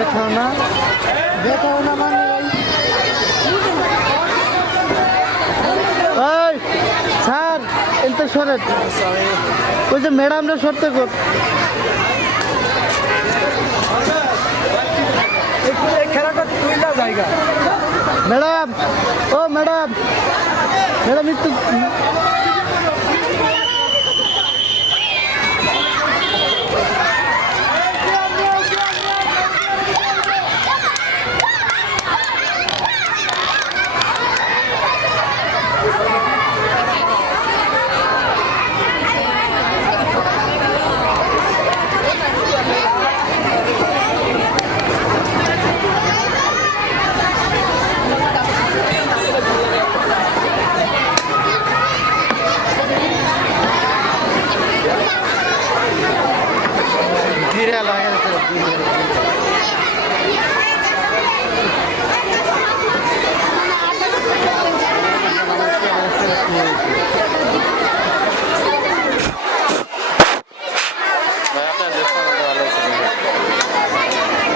দেখাও না মানে ওই স্যার এতে সরেন ওই যে ম্যাডামরা সরতে কর খেলাটা তুই না জায়গা ম্যাডাম ও ম্যাডাম ম্যাডাম একটু ঘিরে লাগাতে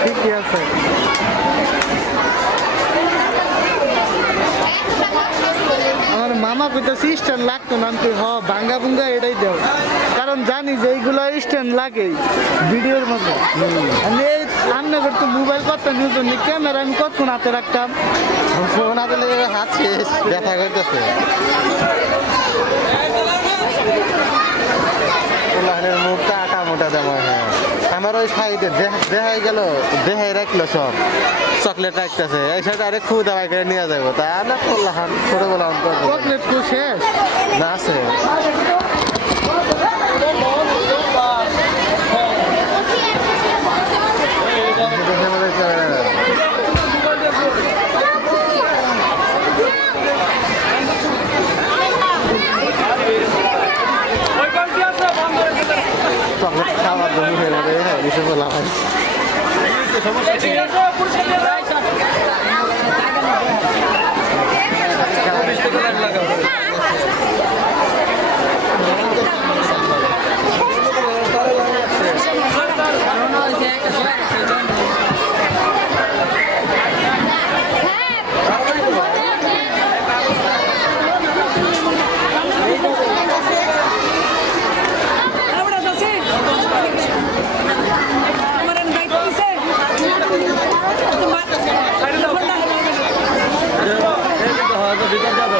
ঠিকই আছে আমার মামা কইতাছি স্ট্যান্ড লাগতো না আমি হ ভাঙ্গা ভুঙ্গা এটাই দেও কারণ জানি যে এইগুলো স্ট্যান্ড লাগে ভিডিওর মধ্যে আমি এই রান্না করতে মোবাইল করতাম নিউজ ক্যামেরা আমি কতক্ষণ হাতে রাখতাম ফোন হাতে লেগে হাত শেষ ব্যথা করতেছে মুখটা আটা মোটা দেওয়া হ্যাঁ আমার ওই সাইডে দেখাই গেল দেখাই রাখলো সব চকলেট রাখতেছে এই সাইডে আরে খু দাবাই করে নিয়ে যাবো তা না করলাম ছোটো বললাম চকলেট তো শেষ না আছে চকলেট খাওয়ার জন্য হয়ে যাবে হ্যাঁ এসে বললাম ভিতর যাবো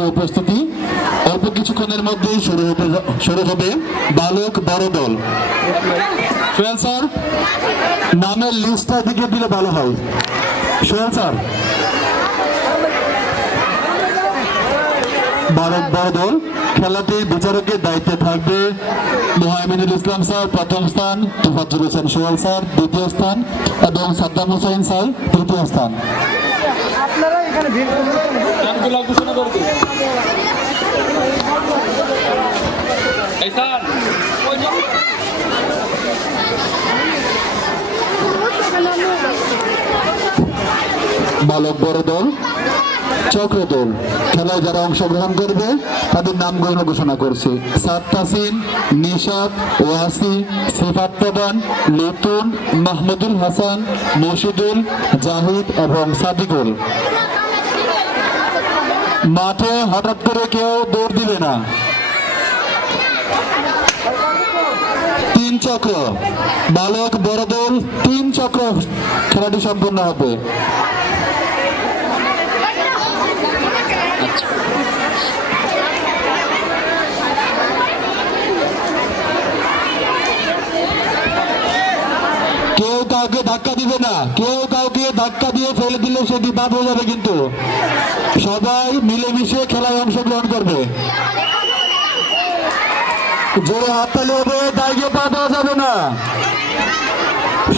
প্রিয় উপস্থিতি, অল্প কিছুক্ষণের মধ্যেই শুরু হবে বালক বড় দল। সোহেল স্যার, নামের লিস্টটা দিকে দিলে ভালো হয়। সোহেল স্যার, বালক বড় দল খেলাটির বিচারকের দায়িত্বে থাকবে মোহাম্মদুল ইসলাম স্যার প্রথম স্থান, তোফাজ্জল হোসেন সোহেল স্যার দ্বিতীয় স্থান এবং সাদ্দাম হোসেন স্যার তৃতীয় স্থান। আপনারা এখানে ভিড় করবেন। বালক বড় দল চক্র দল খেলায় যারা অংশগ্রহণ করবে তাদের নামগুলো ঘোষণা করছে। সাদ তাসিন, নিশাত, ওয়াসি, সিফাত প্রধান, লিটন, মাহমুদুল হাসান, মশিদুল, জাহিদ এবং সাদিকুল। মাঠে হঠাৎ করে কেউ দৌড় দিবে না। 3 চক্র, বালক বড় দল 3 চক্র খেলাটি সম্পন্ন হবে। কেউ কাউকে ধাক্কা দিবে না, কেউ কাউকে ধাক্কা দিয়ে ফেলে দিলে সেটি বাদ হয়ে যাবে, কিন্তু সবাই মিলেমিশে খেলায় অংশগ্রহণ করবে। জোরে হাততালি হবে, দায়িত্ব পা দেওয়া যাবে না।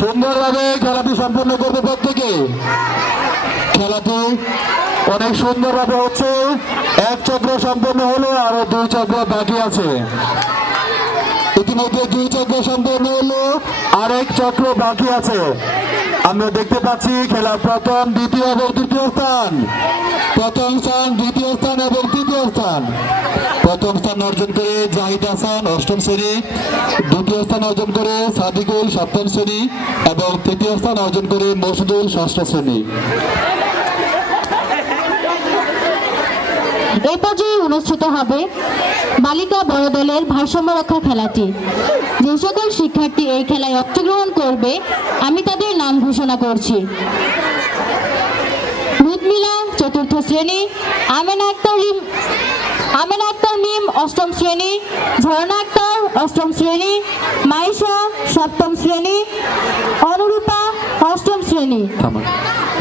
সুন্দরভাবে খেলাটি সম্পন্ন করবে প্রত্যেকে। খেলাটি অনেক সুন্দরভাবে হচ্ছে। 1 চক্র সম্পন্ন হলো, আরো 2 চক্র বাকি আছে। ইতিমধ্যে 2 চক্র সম্পন্ন হলো, আরেক চক্র বাকি আছে। আমরা দেখতে পাচ্ছি খেলা প্রথম, দ্বিতীয় এবং তৃতীয় স্থান, প্রথম স্থান, দ্বিতীয় স্থান এবং তৃতীয় স্থান। প্রথম স্থান অর্জন করে জাহিদ হাসান 8ম শ্রেণী, দ্বিতীয় স্থান অর্জন করে সাদিকুল 7ম শ্রেণী এবং তৃতীয় স্থান অর্জন করে মসুদুল 6ষ্ঠ শ্রেণী। এই পর্যায়ে অনুষ্ঠিত হবে বালিকা বড় দলের ভারসাম্য রক্ষা খেলাটি। যে সকল শিক্ষার্থী এই খেলায় অংশগ্রহণ করবে আমি তাদের নাম ঘোষণা করছি। রুদমিলা 4র্থ শ্রেণী, আমেনা আক্তার মিম 8ম শ্রেণী, ঝর্ণা আক্তার 8ম শ্রেণী, মাইশা 7ম শ্রেণী, অনুরূপা 8ম শ্রেণী।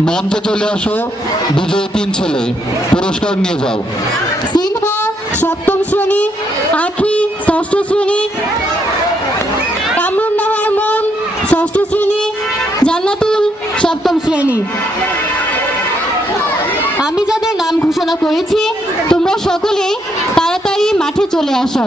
মঞ্চে চলে আসো, বিজয়ী 3 ছেলে, পুরস্কার নিয়ে যাও। সিনহা 7ম শ্রেণী, আখি 6ষ্ঠ শ্রেণী, কামরুন নাহার মন 6ষ্ঠ শ্রেণী, জান্নাতুল 7ম শ্রেণী। আমি যাদের নাম ঘোষণা করেছি তোমরা সকলেই তাড়াতাড়ি মাঠে চলে আসো।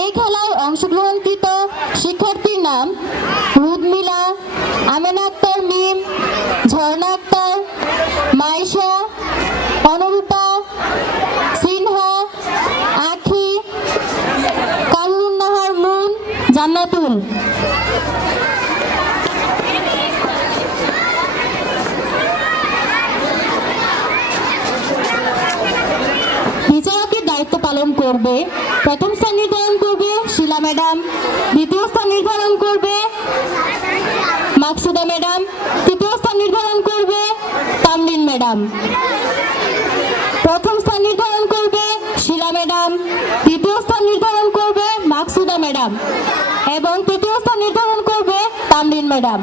এই খেলায় অংশগ্রহণকৃত শিক্ষার্থীর নাম রুদমিলা, আমেনা আক্তার মিম, ঝর্ণা আক্তার, মাইশা, অনুরূপা, সিনহা, আখি, কামরুন নাহার মুন, জান্নাতুল। বিচারকের দায়িত্ব পালন করবে, প্রথম স্থান নির্ধারণ করবে শিলা ম্যাডাম, দ্বিতীয় স্থান নির্ধারণ করবে মাকসুদা ম্যাডাম, তৃতীয় স্থান নির্ধারণ করবে তামলিন ম্যাডাম। প্রথম স্থান নির্ধারণ করবে শিলা ম্যাডাম, দ্বিতীয় স্থান নির্ধারণ করবে মাকসুদা ম্যাডাম এবং তৃতীয় স্থান নির্ধারণ করবে তামলিন ম্যাডাম।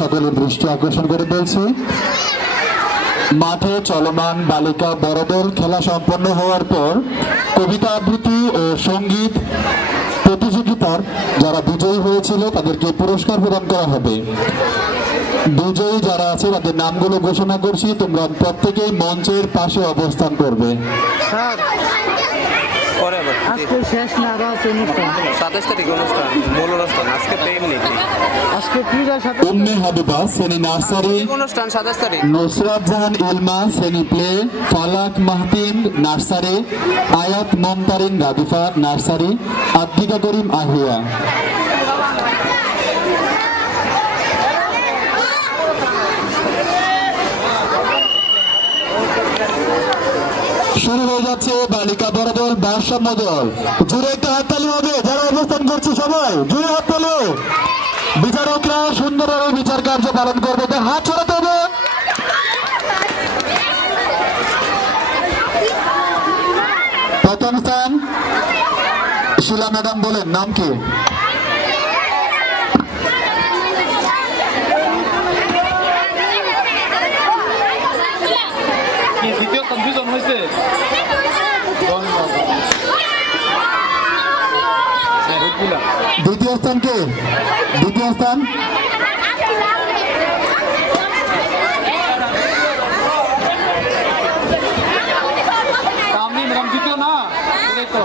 সকলের দৃষ্টি আকর্ষণ করে বলছি, মাঠে চলমান বালিকা বড় দল খেলা সম্পন্ন হওয়ার পর কবিতা আবৃত্তি ও সঙ্গীত প্রতিযোগিতার যারা বিজয়ী হয়েছিল তাদেরকে পুরস্কার প্রদান করা হবে। বিজয়ী যারা আছে তাদের নামগুলো ঘোষণা করছি, তোমরা প্রত্যেকেই মঞ্চের পাশে অবস্থান করবে। আজকে শেষ না আরো আছে অনুষ্ঠান 27 তারিখ অনুষ্ঠান, মূল অনুষ্ঠান আজকে তো এমনি আজকে ক্রীড়ার সাথে উম্মে হাবিবা শ্রেণী নার্সারি, অনুষ্ঠান 27 তারিখ। নুসরাত জাহান ইলমা শ্রেণী প্লে, ফালাক মাহতিম নার্সারি, আয়াত মমতারিন রাদিফা নার্সারি, আব্দিকা করিম আহিয়া। শুরু হয়ে যাচ্ছে বালিকা বড় দল ভারসাম্য দল। জুড়ে একটা হাততালি হবে যারা অবস্থান করছে, সবাই জুড়ে হাততালি। বিচারকরা সুন্দরভাবে বিচার কার্য পালন করবে, তাই হাত ছড়াতে হবে। প্রথম স্থান শিলা ম্যাডাম, বলেন নাম কি? কি দ্বিতীয় কনফিউশন হয়েছে? দ্বিতীয় স্থান কে? দ্বিতীয় স্থান কামনি ম্যাডাম দ্বিতীয় না, এটাই তো।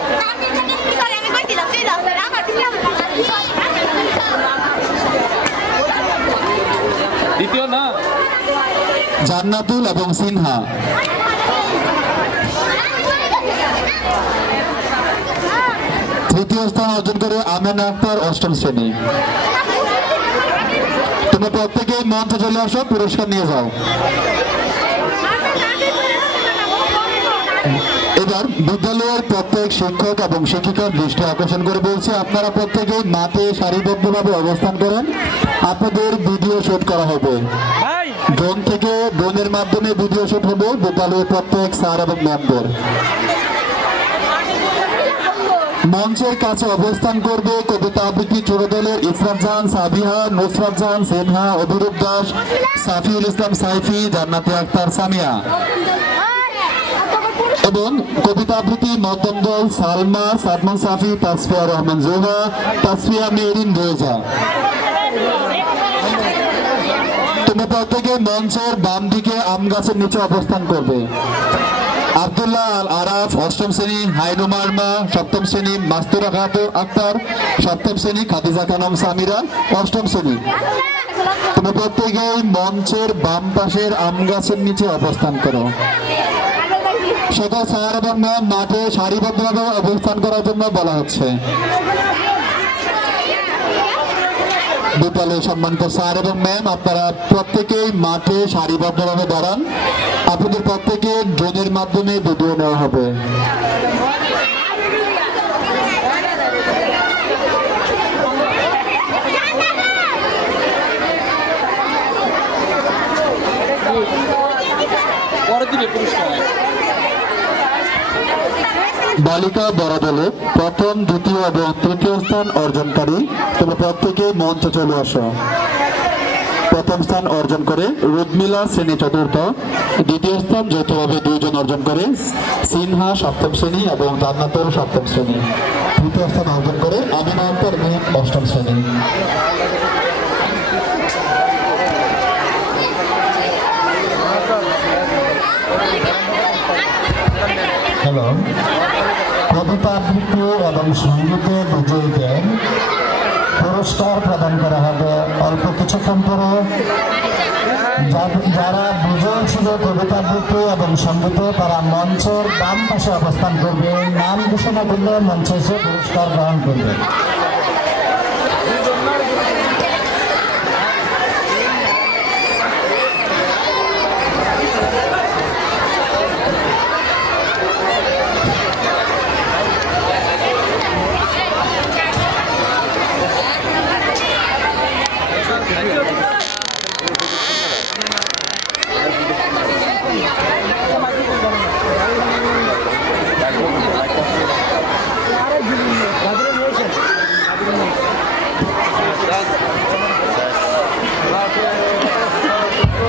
দ্বিতীয় না, জান্নাতুল এবং সিনহা। তৃতীয় স্থান অর্জন করে আমেনা আক্তার, অষ্টম শ্রেণী। তোমরা প্রত্যেকেই মঞ্চে চলে আসো, পুরস্কার নিয়ে যাও। এবার বিদ্যালয়ের প্রত্যেক শিক্ষক এবং শিক্ষিকার দৃষ্টি আকর্ষণ করে বলছে, আপনারা প্রত্যেকেই মাঠে সারিবদ্ধভাবে অবস্থান করেন। আপনাদের ভিডিও শুট করা হবে, ড্রোন থেকে ড্রোনের মাধ্যমে ভিডিও শুট হবে বিদ্যালয়ের প্রত্যেক স্যার এবং ম্যামদের। মঞ্চের কাছে অবস্থান করবে কবিতা আবৃত্তি ছোট দলের ইসরাত জাহান সাবিহা, নুসরাত জাহান সিনহা, অভিরূপ দাস, সাফিউল ইসলাম সাইফি, জান্নাতি আক্তার সামিয়া। এবং কবিতা আবৃত্তি মধ্যম দল সালমা, সাদমান সাফি, তাসফিয়া রহমান জোহা, তাসফিয়া মেরিন রোজা। তোমরা প্রত্যেকে মঞ্চের বাম দিকে আম গাছের নিচে অবস্থান করবে। আব্দুল্লাহ আল আরাফ, অষ্টম শ্রেণী, হাইনুমা আরমা, সপ্তম শ্রেণী, মাস্তুরা খাতুন আক্তার, সপ্তম শ্রেণী, খাদিজা খানম সামিরা, অষ্টম শ্রেণী। তোমরা প্রত্যেকে মঞ্চের বাম পাশের আম গাছের নিচে অবস্থান করো। সকল স্যার এবং ম্যাম মাঠে সারিবদ্ধভাবে অবস্থান করার জন্য বলা হচ্ছে। বিদ্যালয়ে সম্মানিত স্যার এবং ম্যাম, আপনারা প্রত্যেকেই মাঠে সারিবদ্ধভাবে দাঁড়ান। আপনাদের প্রত্যেকে ড্রোনের মাধ্যমে ভিডিও নেওয়া হবে। পরে দিবে পুরস্কার। বালিকা বড় দলে প্রথম, দ্বিতীয় এবং তৃতীয় স্থান অর্জনকারী তোমরা প্রত্যেকে মঞ্চে চলে আসো। প্রথম স্থান অর্জন করে রুদমিলা শ্রেণী চতুর্থ, দ্বিতীয় স্থান যৌথভাবে দুইজন অর্জন করে সিনহা সপ্তম শ্রেণী এবং জান্নাতুল সপ্তম শ্রেণী, তৃতীয় স্থান অর্জন করে আমিনা আক্তার মেয়ে অষ্টম শ্রেণী। হ্যালো, কবিতা আবৃত্তি এবং সঙ্গীতে বিজয়ীদের পুরস্কার প্রদান করা হবে অল্প কিছুক্ষণ পরে। যারা বিজয়ী ছিল কবিতা আবৃত্তি এবং সঙ্গীতে, তারা মঞ্চের বাম পাশে অবস্থান করবে। নাম ঘোষণা করলে মঞ্চে এসে পুরস্কার গ্রহণ করবে।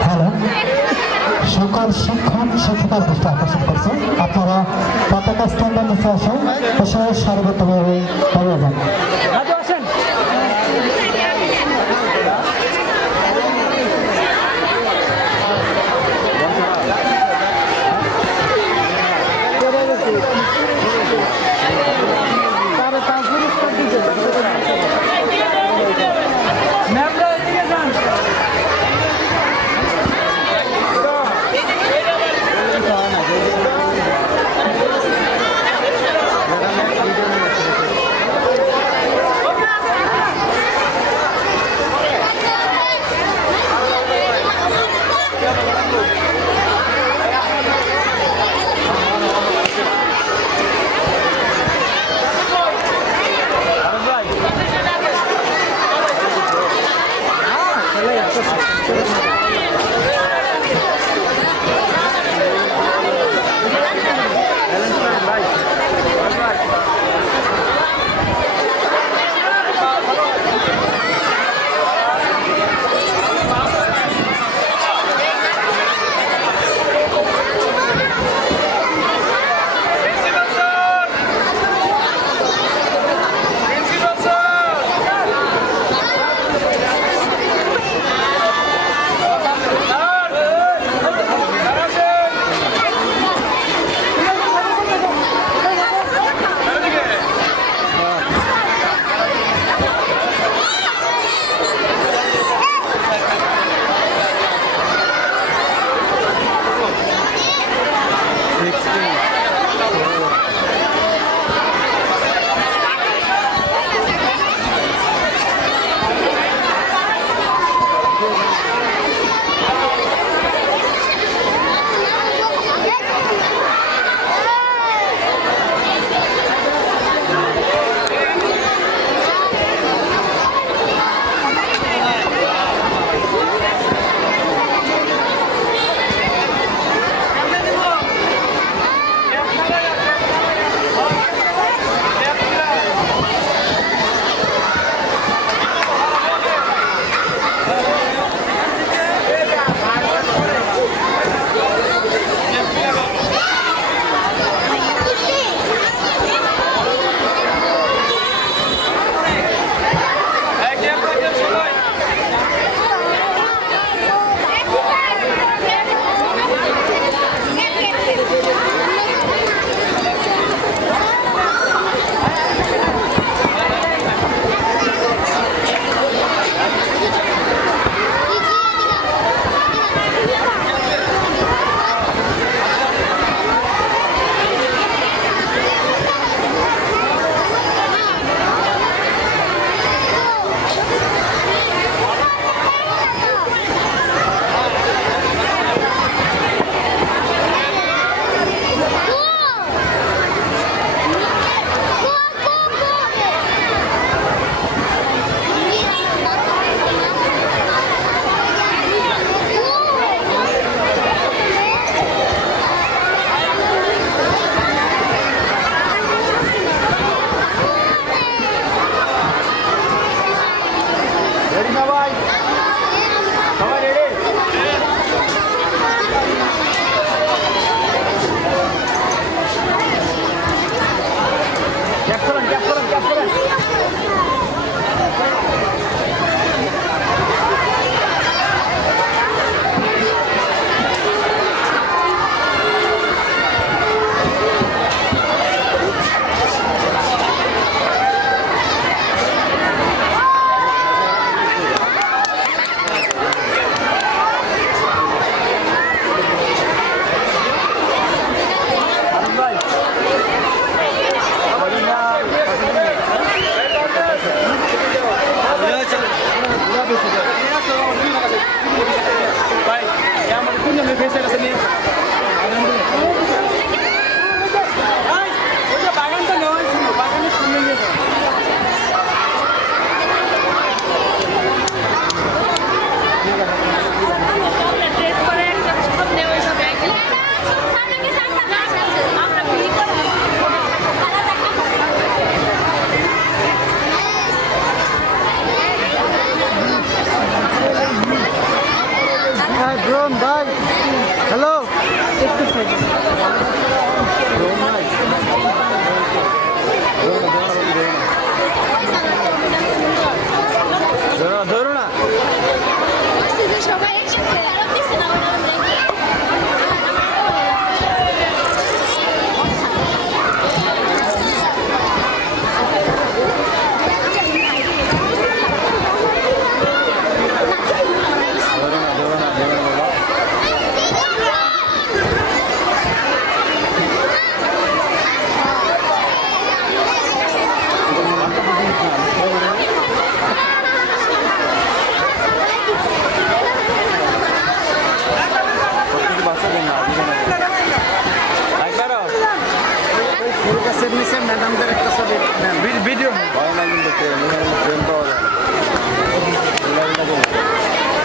হ্যালো, সকল শিক্ষক শিক্ষিকার দৃষ্টি আকর্ষণ করছে, আপনারা পতাকা স্ট্যান্ডের নিচে আসেন, এসে সারিবদ্ধভাবে দাঁড়িয়ে যান। ম্যাডামদের